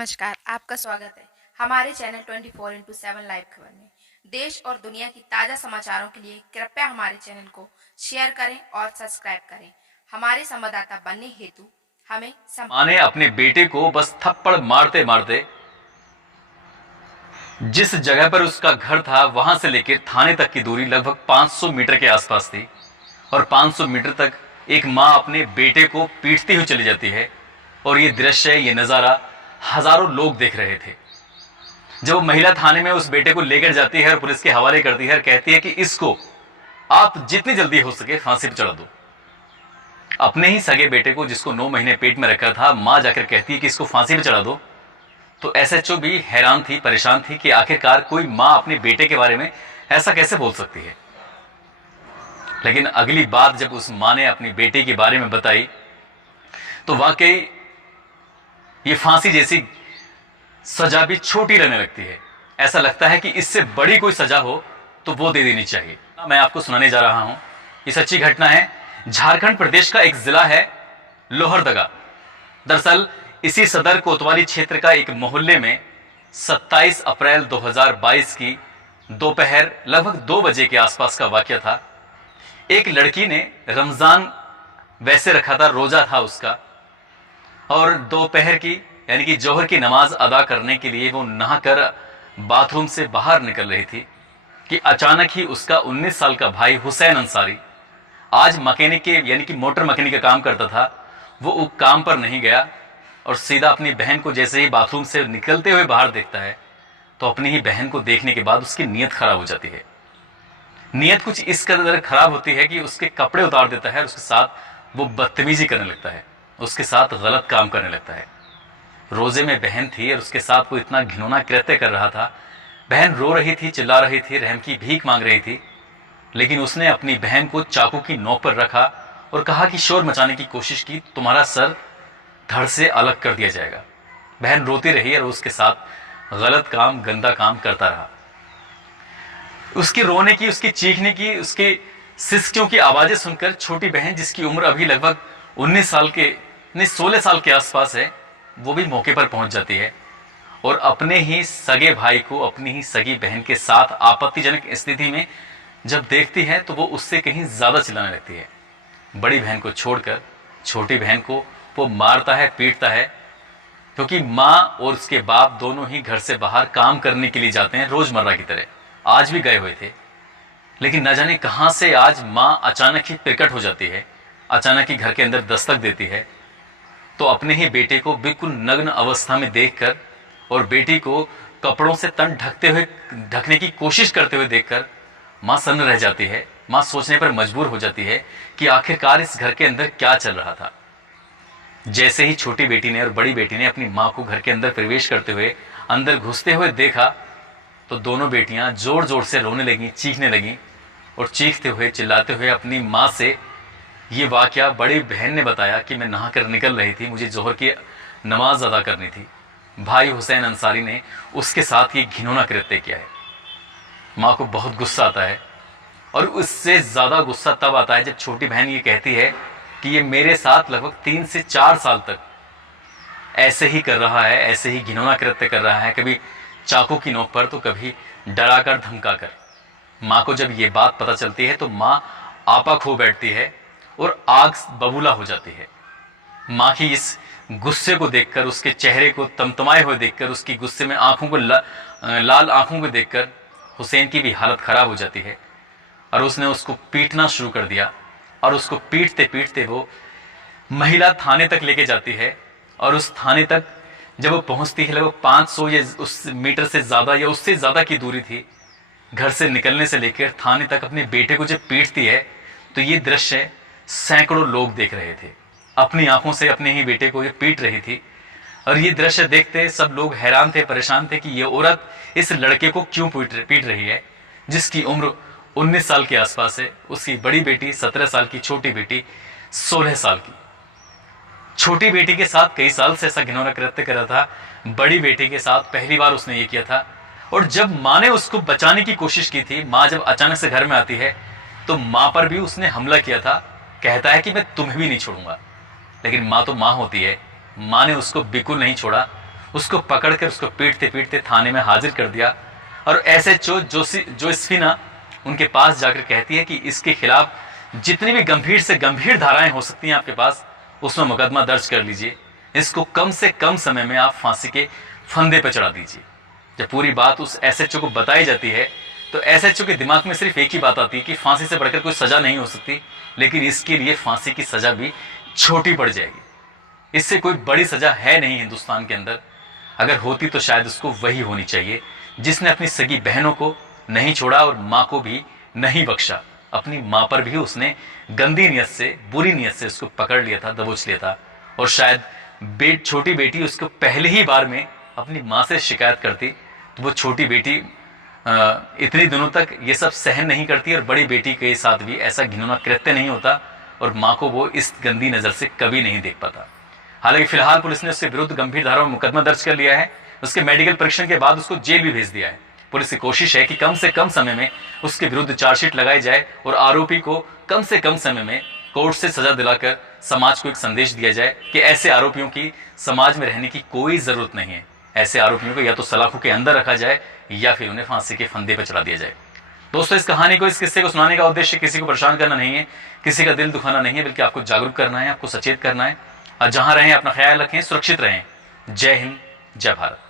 नमस्कार, आपका स्वागत है हमारे चैनल 24x7 लाइव खबर में। देश और दुनिया की ताज़ा समाचारों के लिए कृपया हमारे चैनल को शेयर करें और सब्सक्राइब करें। हमारे संवाददाता बनने हेतु हमें मां ने अपने बेटे को बस थप्पड़ मारते मारते जिस जगह पर उसका घर था वहां से लेकर थाने तक की दूरी लगभग 500 मीटर के आसपास थी और 500 मीटर तक एक मां अपने बेटे को पीटती हुई चली जाती है। और ये दृश्य, ये नजारा हजारों लोग देख रहे थे। जब वो महिला थाने में उस बेटे को लेकर जाती है और पुलिस के हवाले करती है और कहती है कि इसको आप जितनी जल्दी हो सके फांसी पर चढ़ा दो। अपने ही सगे बेटे को, जिसको 9 महीने पेट में रखा था, मां जाकर कहती है कि इसको फांसी पर चढ़ा दो। तो एसएचओ भी हैरान थी, परेशान थी कि आखिरकार कोई मां अपने बेटे के बारे में ऐसा कैसे बोल सकती है। लेकिन अगली बात जब उस मां ने अपनी बेटे के बारे में बताई तो वाकई ये फांसी जैसी सजा भी छोटी लगने लगती है। ऐसा लगता है कि इससे बड़ी कोई सजा हो तो वो दे देनी चाहिए। मैं आपको सुनाने जा रहा हूं, ये सच्ची घटना है। झारखंड प्रदेश का एक जिला है लोहरदगा। दरअसल इसी सदर कोतवाली क्षेत्र का एक मोहल्ले में 27 अप्रैल 2022 की दोपहर लगभग 2 बजे के आसपास का वाकया था। एक लड़की ने रमजान वैसे रखा था, रोजा था उसका, और दोपहर की यानी कि जोहर की नमाज अदा करने के लिए वो नहाकर बाथरूम से बाहर निकल रही थी कि अचानक ही उसका 19 साल का भाई हुसैन अंसारी, आज मैकेनिक के यानी कि मोटर मैकेनिक का काम करता था, वो काम पर नहीं गया और सीधा अपनी बहन को जैसे ही बाथरूम से निकलते हुए बाहर देखता है तो अपनी ही बहन को देखने के बाद उसकी नीयत खराब हो जाती है। नीयत कुछ इस कदर खराब होती है कि उसके कपड़े उतार देता है और उसके साथ वो बदतमीजी करने लगता है, उसके साथ गलत काम करने लगता है। रोजे में बहन थी और उसके साथ वो इतना घिनौना कृत्य कर रहा था। बहन रो रही थी, चिल्ला रही थी, रहम की भीख मांग रही थी, लेकिन उसने अपनी बहन को चाकू की नोक पर रखा और कहा कि शोर मचाने की कोशिश की, तुम्हारा सर धड़ से अलग कर दिया जाएगा। बहन रोती रही और उसके साथ गलत काम, गंदा काम करता रहा। उसकी रोने की, उसकी चीखने की, उसके सिसकियों की आवाजें सुनकर छोटी बहन, जिसकी उम्र अभी लगभग 19 साल के नहीं 16 साल के आसपास है, वो भी मौके पर पहुंच जाती है और अपने ही सगे भाई को अपनी ही सगी बहन के साथ आपत्तिजनक स्थिति में जब देखती है तो वो उससे कहीं ज्यादा चिल्लाने लगती है। बड़ी बहन को छोड़कर छोटी बहन को वो मारता है, पीटता है, क्योंकि माँ और उसके बाप दोनों ही घर से बाहर काम करने के लिए जाते हैं रोजमर्रा की तरह। आज भी गए हुए थे, लेकिन न जाने कहां से आज माँ अचानक ही प्रकट हो जाती है, अचानक ही घर के अंदर दस्तक देती है। तो अपने ही बेटे को बिल्कुल नग्न अवस्था में देखकर और बेटी को कपड़ों से तन ढकने की कोशिश करते हुए देखकर मां सन्न रह जाती है। मां सोचने पर मजबूर हो जाती है कि आखिरकार इस घर के अंदर क्या चल रहा था। जैसे ही छोटी बेटी ने और बड़ी बेटी ने अपनी मां को घर के अंदर प्रवेश करते हुए, अंदर घुसते हुए देखा तो दोनों बेटियां जोर जोर से रोने लगी, चीखने लगी और चीखते हुए, चिल्लाते हुए अपनी मां से ये वाकया बड़ी बहन ने बताया कि मैं नहाकर निकल रही थी, मुझे जोहर की नमाज अदा करनी थी। भाई हुसैन अंसारी ने उसके साथ ये घिनौना कृत्य किया है। मां को बहुत गुस्सा आता है और उससे ज्यादा गुस्सा तब आता है जब छोटी बहन ये कहती है कि ये मेरे साथ लगभग 3 से 4 साल तक ऐसे ही कर रहा है, ऐसे ही घिनौना कृत्य कर रहा है, कभी चाकू की नोक पर तो कभी डराकर धमकाकर। मां को जब ये बात पता चलती है तो मां आपा खो बैठती है और आग बबूला हो जाती है। मां की इस गुस्से को देखकर, उसके चेहरे को तमतमाए हुए देखकर, उसकी गुस्से में आंखों को लाल आंखों को देखकर हुसैन की भी हालत खराब हो जाती है और उसने उसको पीटना शुरू कर दिया। और उसको पीटते पीटते वो महिला थाने तक लेके जाती है और उस थाने तक जब वो पहुंचती है, लगभग 500 या उस मीटर से ज्यादा या उससे ज्यादा की दूरी थी घर से निकलने से लेकर थाने तक, अपने बेटे को जब पीटती है तो ये दृश्य सैकड़ों लोग देख रहे थे। अपनी आंखों से अपने ही बेटे को ये पीट रही थी और ये दृश्य देखते सब लोग हैरान थे, परेशान थे कि ये औरत इस लड़के को क्यों पीट रही है, जिसकी उम्र 19 साल के आसपास है। उसकी बड़ी बेटी 17 साल की, छोटी बेटी 16 साल की। छोटी बेटी के साथ कई साल से ऐसा घिनौना कृत्य कर रहा था, बड़ी बेटी के साथ पहली बार उसने ये किया था। और जब माँ ने उसको बचाने की कोशिश की थी, माँ जब अचानक से घर में आती है तो माँ पर भी उसने हमला किया था। कहता है कि मैं तुम्हें भी नहीं छोड़ूंगा, लेकिन माँ तो माँ होती है, माँ ने उसको बिल्कुल नहीं छोड़ा। उसको पकड़कर उसको पीटते पीटते थाने में हाजिर कर दिया। और एसएचओ जोसेफिना उनके पास जाकर कहती है कि इसके खिलाफ जितनी भी गंभीर से गंभीर धाराएं हो सकती हैं आपके पास, उसमें मुकदमा दर्ज कर लीजिए, इसको कम से कम समय में आप फांसी के फंदे पर चढ़ा दीजिए। जब पूरी बात उस एसएचओ को बताई जाती है तो एसएचओ के दिमाग में सिर्फ एक ही बात आती है कि फांसी से बढ़कर कोई सजा नहीं हो सकती, लेकिन इसके लिए फांसी की सजा भी छोटी पड़ जाएगी। इससे कोई बड़ी सजा है नहीं हिंदुस्तान के अंदर। अगर होती तो शायद उसको वही होनी चाहिए जिसने अपनी सगी बहनों को नहीं छोड़ा और माँ को भी नहीं बख्शा। अपनी माँ पर भी उसने गंदी नीयत से, बुरी नीयत से उसको पकड़ लिया था, दबोच लिया था। और शायद छोटी बेटी उसको पहले ही बार में अपनी माँ से शिकायत करती तो वो छोटी बेटी इतने दिनों तक ये सब सहन नहीं करती और बड़ी बेटी के साथ भी ऐसा घिनौना कृत्य नहीं होता और माँ को वो इस गंदी नज़र से कभी नहीं देख पाता। हालांकि फिलहाल पुलिस ने उसके विरुद्ध गंभीर धाराओं में मुकदमा दर्ज कर लिया है। उसके मेडिकल परीक्षण के बाद उसको जेल भी भेज दिया है। पुलिस की कोशिश है कि कम से कम समय में उसके विरुद्ध चार्जशीट लगाई जाए और आरोपी को कम से कम समय में कोर्ट से सजा दिलाकर समाज को एक संदेश दिया जाए कि ऐसे आरोपियों की समाज में रहने की कोई जरूरत नहीं है। ऐसे आरोपियों को या तो सलाखों के अंदर रखा जाए या फिर उन्हें फांसी के फंदे पर चढ़ा दिया जाए। दोस्तों, इस कहानी को, इस किस्से को सुनाने का उद्देश्य किसी को परेशान करना नहीं है, किसी का दिल दुखाना नहीं है, बल्कि आपको जागरूक करना है, आपको सचेत करना है। और जहां रहें अपना ख्याल रखें, सुरक्षित रहें। जय हिंद, जय भारत।